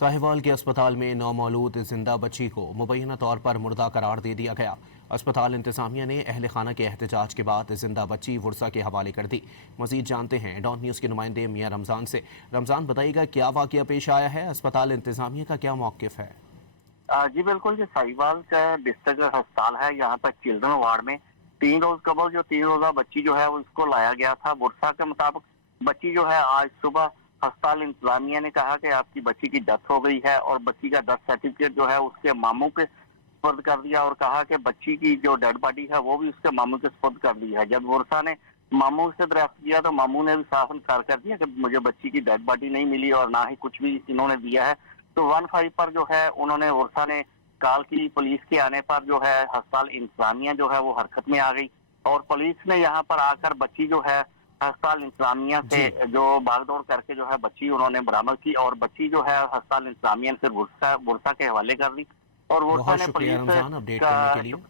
साहिवाल के अस्पताल में नौमौलूद जिंदा बच्ची को मुबैना तौर पर मुर्दा करार दे दिया गया। अस्पताल इंतजामिया ने अहल खाना के एहतजाज के बाद जिंदा बच्ची वुरसा के हवाले कर दी। मजीद जानते हैं डॉन न्यूज़ के नुमाइंदे मियां रमजान से। रमजान, बताइएगा क्या वाकया पेश आया है, अस्पताल इंतजामिया का क्या मौक़िफ़ है? जी बिल्कुल, ये साहिवाल का डिस्ट्रिक्ट अस्पताल है। यहाँ पर चिल्ड्रन वार्ड में 3 रोज कबल जो 3 रोजा बच्ची जो है उसको लाया गया था। बुरसा के मुताबिक बच्ची जो है आज सुबह अस्पताल इंतजामिया ने कहा कि आपकी बच्ची की डेथ हो गई है और बच्ची का डेथ सर्टिफिकेट जो है उसके मामू के सुपुर्द कर दिया और कहा कि बच्ची की जो डेड बॉडी है वो भी उसके मामू के सुपुर्द कर दी है। जब बुरसा ने मामू से दरियाफ्त किया तो मामू ने भी साफ इनकार कर दिया कि मुझे बच्ची की डेड बॉडी नहीं मिली और ना ही कुछ भी इन्होंने दिया है। तो 15 पर जो है उन्होंने उर्सा ने कॉल की। पुलिस के आने पर जो है अस्पताल इंतजामिया जो है वो हरकत में आ गई और पुलिस ने यहाँ पर आकर बच्ची जो है अस्पताल इंतजामिया से जो भागदौड़ करके जो है बच्ची उन्होंने बरामद की और बच्ची जो है अस्पताल इंतजामिया से बुरसा के हवाले कर दी और बुरसा बहुत ने शुक्रिया पुलिस रमजान अपडेट का करने के लिए।